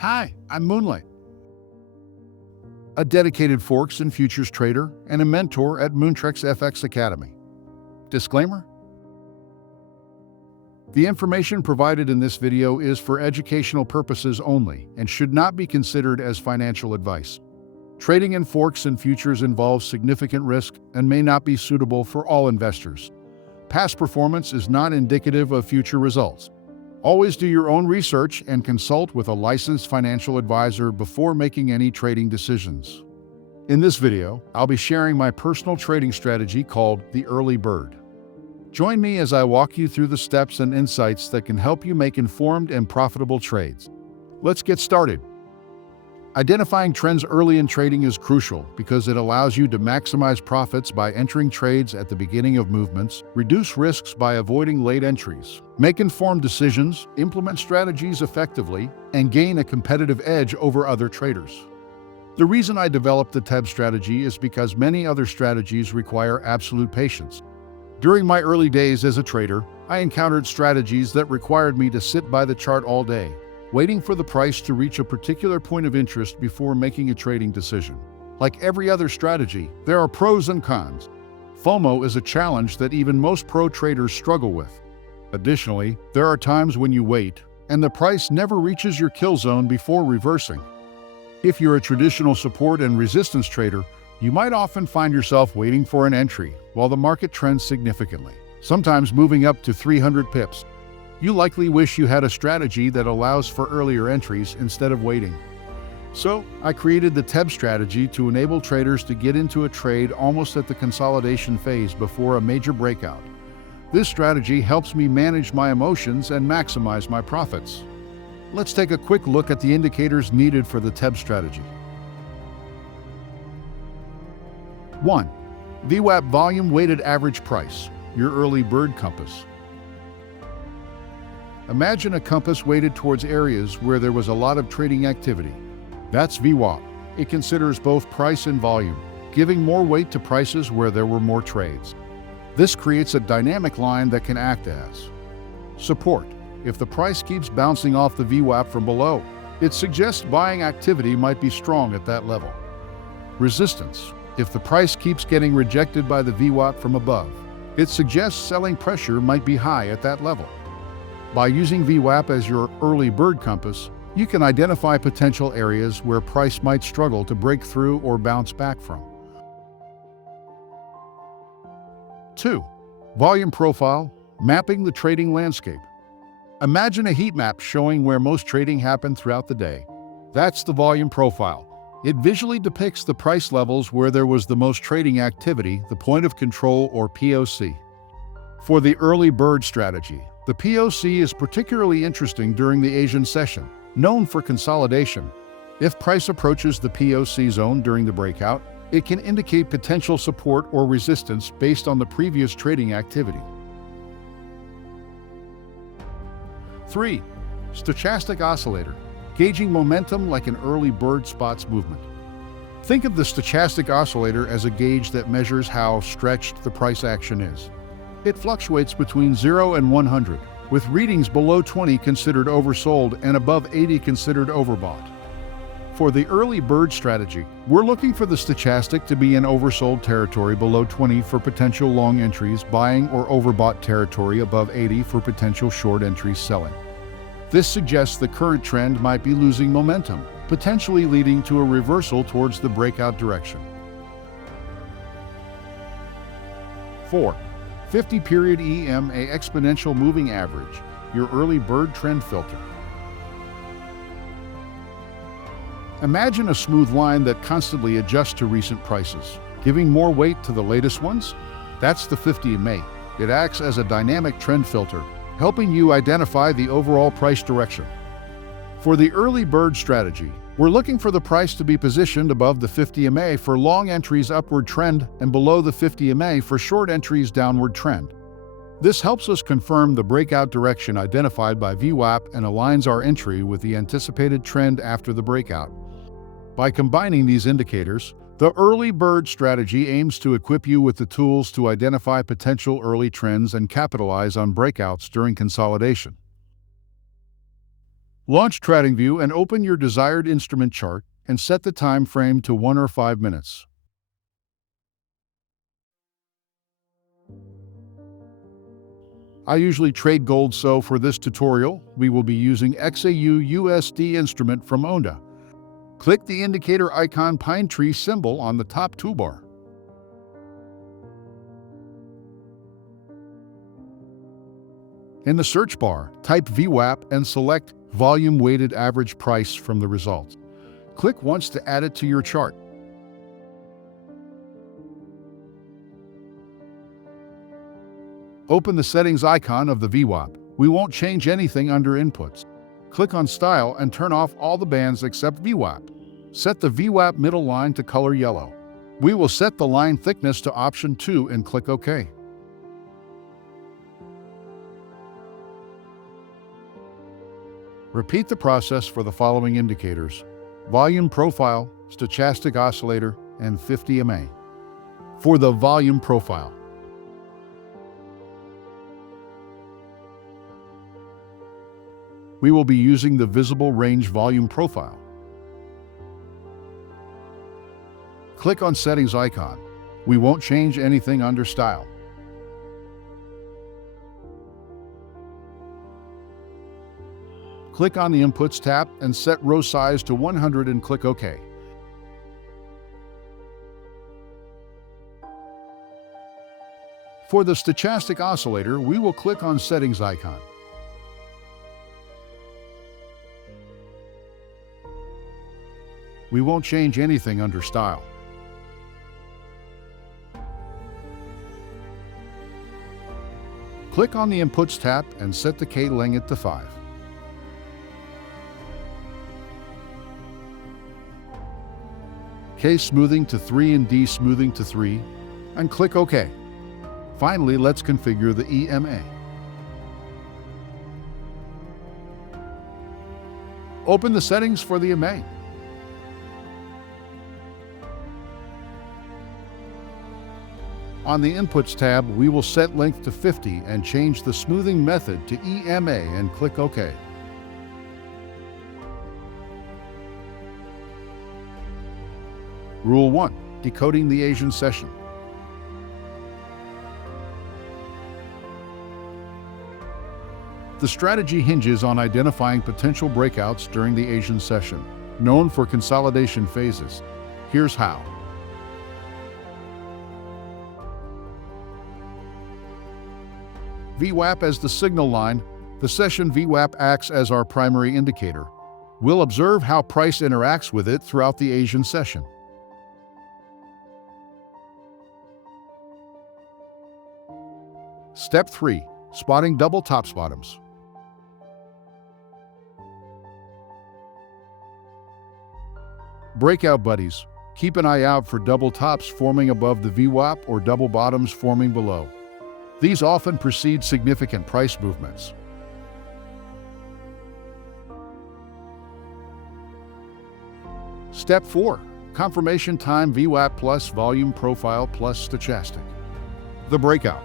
Hi, I'm Moonlight, a dedicated Forex and futures trader and a mentor at Moontrex FX Academy. Disclaimer: the information provided in this video is for educational purposes only and should not be considered as financial advice. Trading in Forex and futures involves significant risk and may not be suitable for all investors. Past performance is not indicative of future results. Always do your own research and consult with a licensed financial advisor before making any trading decisions. In this video, I'll be sharing my personal trading strategy called the early bird. Join me as I walk you through the steps and insights that can help you make informed and profitable trades. Let's get started. Identifying trends early in trading is crucial because it allows you to maximize profits by entering trades at the beginning of movements, reduce risks by avoiding late entries, make informed decisions, implement strategies effectively, and gain a competitive edge over other traders. The reason I developed the TEB strategy is because many other strategies require absolute patience. During my early days as a trader, I encountered strategies that required me to sit by the chart all day, waiting for the price to reach a particular point of interest before making a trading decision. Like every other strategy, there are pros and cons. FOMO is a challenge that even most pro traders struggle with. Additionally, there are times when you wait, and the price never reaches your kill zone before reversing. If you're a traditional support and resistance trader, you might often find yourself waiting for an entry while the market trends significantly, sometimes moving up to 300 pips. You likely wish you had a strategy that allows for earlier entries instead of waiting. So, I created the TEB strategy to enable traders to get into a trade almost at the consolidation phase before a major breakout. This strategy helps me manage my emotions and maximize my profits. Let's take a quick look at the indicators needed for the TEB strategy. 1. VWAP Volume Weighted Average Price, your early bird compass. Imagine a compass weighted towards areas where there was a lot of trading activity. That's VWAP. It considers both price and volume, giving more weight to prices where there were more trades. This creates a dynamic line that can act as support. If the price keeps bouncing off the VWAP from below, it suggests buying activity might be strong at that level. Resistance. If the price keeps getting rejected by the VWAP from above, it suggests selling pressure might be high at that level. By using VWAP as your early bird compass, you can identify potential areas where price might struggle to break through or bounce back from. 2. Volume Profile, Mapping the Trading Landscape. Imagine a heat map showing where most trading happened throughout the day. That's the volume profile. It visually depicts the price levels where there was the most trading activity, the point of control or POC. For the early bird strategy, the POC is particularly interesting during the Asian session, known for consolidation. If price approaches the POC zone during the breakout, it can indicate potential support or resistance based on the previous trading activity. 3. Stochastic Oscillator, gauging momentum like an early bird spots movement. Think of the stochastic oscillator as a gauge that measures how stretched the price action is. It fluctuates between 0 and 100, with readings below 20 considered oversold and above 80 considered overbought. For the early bird strategy, we're looking for the stochastic to be in oversold territory below 20 for potential long entries, buying, or overbought territory above 80 for potential short entries, selling. This suggests the current trend might be losing momentum, potentially leading to a reversal towards the breakout direction. 4. 50-period EMA Exponential Moving Average, your early bird trend filter. Imagine a smooth line that constantly adjusts to recent prices, giving more weight to the latest ones. That's the 50 EMA. It acts as a dynamic trend filter, helping you identify the overall price direction. For the early bird strategy, we're looking for the price to be positioned above the 50 EMA for long entries upward trend and below the 50 EMA for short entries downward trend. This helps us confirm the breakout direction identified by VWAP and aligns our entry with the anticipated trend after the breakout. By combining these indicators, the early bird strategy aims to equip you with the tools to identify potential early trends and capitalize on breakouts during consolidation. Launch TradingView and open your desired instrument chart and set the time frame to 1 or 5 minutes. I usually trade gold, so for this tutorial, we will be using XAU-USD instrument from Onda. Click the indicator icon pine tree symbol on the top toolbar. In the search bar, type VWAP and select Volume Weighted Average Price from the results. Click once to add it to your chart. Open the settings icon of the VWAP. We won't change anything under inputs. Click on Style and turn off all the bands except VWAP. Set the VWAP middle line to color yellow. We will set the line thickness to option 2 and click OK. Repeat the process for the following indicators: volume profile, stochastic oscillator, and 50 MA. For the volume profile, we will be using the visible range volume profile. Click on Settings icon. We won't change anything under Style. Click on the Inputs tab and set row size to 100 and click OK. For the stochastic oscillator, we will click on Settings icon. We won't change anything under Style. Click on the Inputs tab and set the K length to 5. K smoothing to 3 and D smoothing to 3, and click OK. Finally, let's configure the EMA. Open the settings for the EMA. On the Inputs tab, we will set length to 50 and change the smoothing method to EMA and click OK. Rule 1. Decoding the Asian session. The strategy hinges on identifying potential breakouts during the Asian session, known for consolidation phases. Here's how. VWAP as the signal line, the session VWAP acts as our primary indicator. We'll observe how price interacts with it throughout the Asian session. Step 3. Spotting double tops bottoms. Breakout buddies. Keep an eye out for double tops forming above the VWAP or double bottoms forming below. These often precede significant price movements. Step 4. Confirmation time VWAP plus volume profile plus stochastic. The breakout.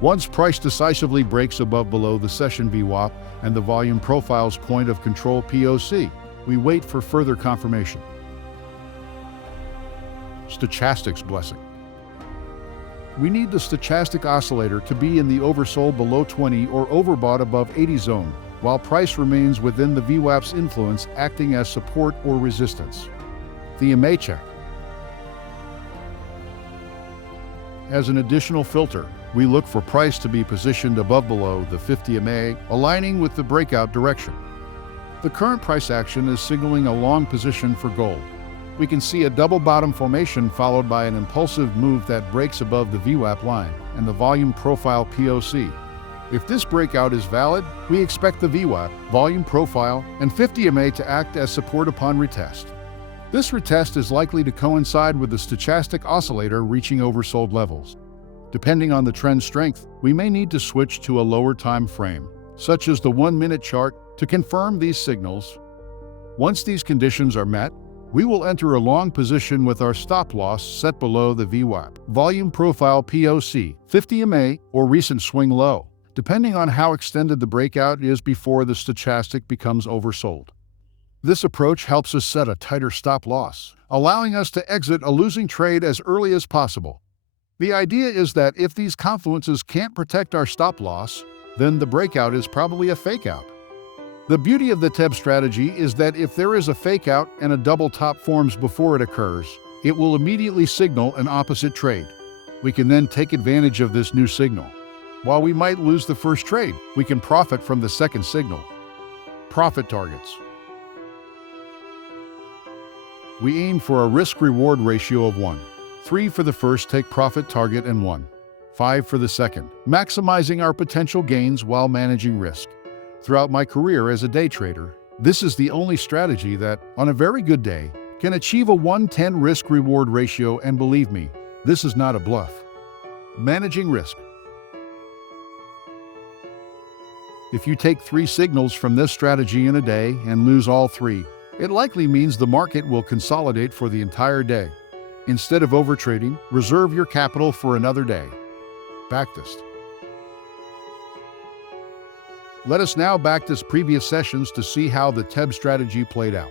Once price decisively breaks above below the session VWAP and the volume profile's point of control POC, we wait for further confirmation. Stochastic's blessing. We need the stochastic oscillator to be in the oversold below 20 or overbought above 80 zone, while price remains within the VWAP's influence, acting as support or resistance. The EMA check. As an additional filter, we look for price to be positioned above below the 50 EMA, aligning with the breakout direction. The current price action is signaling a long position for gold. We can see a double bottom formation followed by an impulsive move that breaks above the VWAP line and the volume profile POC. If this breakout is valid, we expect the VWAP, volume profile, and 50 EMA to act as support upon retest. This retest is likely to coincide with the stochastic oscillator reaching oversold levels. Depending on the trend strength, we may need to switch to a lower time frame, such as the 1-minute chart, to confirm these signals. Once these conditions are met, We will enter a long position with our stop loss set below the VWAP, volume profile POC, 50 MA, or recent swing low, depending on how extended the breakout is before the stochastic becomes oversold. This approach helps us set a tighter stop loss, allowing us to exit a losing trade as early as possible. The idea is that if these confluences can't protect our stop loss, then the breakout is probably a fake out. The beauty of the TEB strategy is that if there is a fake out and a double top forms before it occurs, it will immediately signal an opposite trade. We can then take advantage of this new signal. While we might lose the first trade, we can profit from the second signal. Profit targets. We aim for a risk-reward ratio of 1. 3 for the first take-profit target and 1.5 for the second, maximizing our potential gains while managing risk. Throughout my career as a day trader, this is the only strategy that, on a very good day, can achieve a 1:10 risk-reward ratio, and believe me, this is not a bluff. Managing risk. If you take 3 signals from this strategy in a day and lose all 3, it likely means the market will consolidate for the entire day. Instead of overtrading, reserve your capital for another day. Backtest. Let us now backtest previous sessions to see how the TEB strategy played out.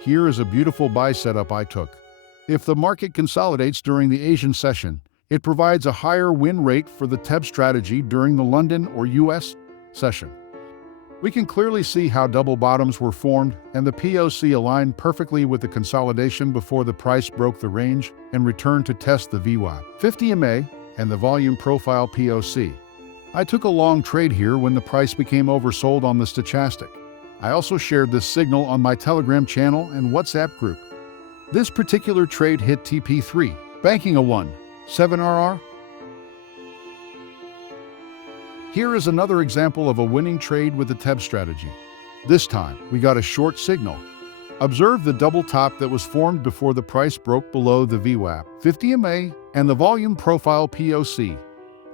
Here is a beautiful buy setup I took. If the market consolidates during the Asian session, it provides a higher win rate for the TEB strategy during the London or US session. We can clearly see how double bottoms were formed and the POC aligned perfectly with the consolidation before the price broke the range and returned to test the VWAP, 50 MA, and the volume profile POC. I took a long trade here when the price became oversold on the stochastic. I also shared this signal on my Telegram channel and WhatsApp group. This particular trade hit TP3, banking a 1.7 RR. Here is another example of a winning trade with the TEB strategy. This time, we got a short signal. Observe the double top that was formed before the price broke below the VWAP, 50 MA, and the volume profile POC.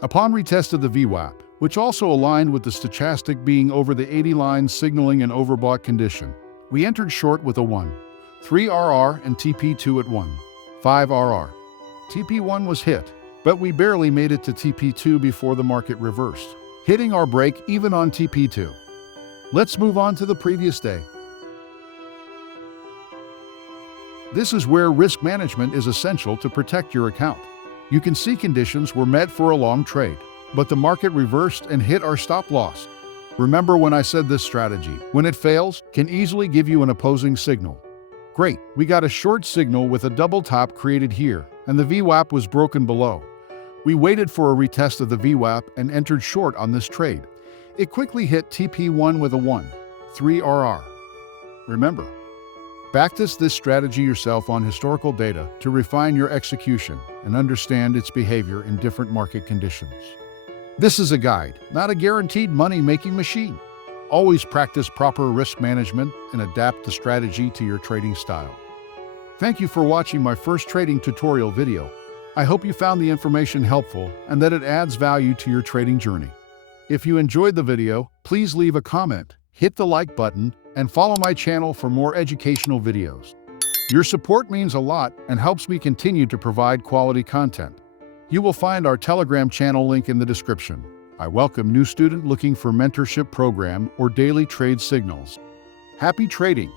Upon retest of the VWAP, which also aligned with the stochastic being over the 80 line signaling an overbought condition, we entered short with a 1.3 RR and TP2 at 1.5 RR. TP1 was hit, but we barely made it to TP2 before the market reversed, hitting our break even on TP2. Let's move on to the previous day. This is where risk management is essential to protect your account. You can see conditions were met for a long trade, but the market reversed and hit our stop loss. Remember when I said this strategy, when it fails, can easily give you an opposing signal. Great, we got a short signal with a double top created here, and the VWAP was broken below. We waited for a retest of the VWAP and entered short on this trade. It quickly hit TP1 with a 1.3 RR. Remember, backtest this strategy yourself on historical data to refine your execution and understand its behavior in different market conditions. This is a guide, not a guaranteed money-making machine. Always practice proper risk management and adapt the strategy to your trading style. Thank you for watching my first trading tutorial video. I hope you found the information helpful and that it adds value to your trading journey. If you enjoyed the video, please leave a comment, hit the like button, and follow my channel for more educational videos. Your support means a lot and helps me continue to provide quality content. You will find our Telegram channel link in the description. I welcome new student looking for mentorship program or daily trade signals. Happy trading!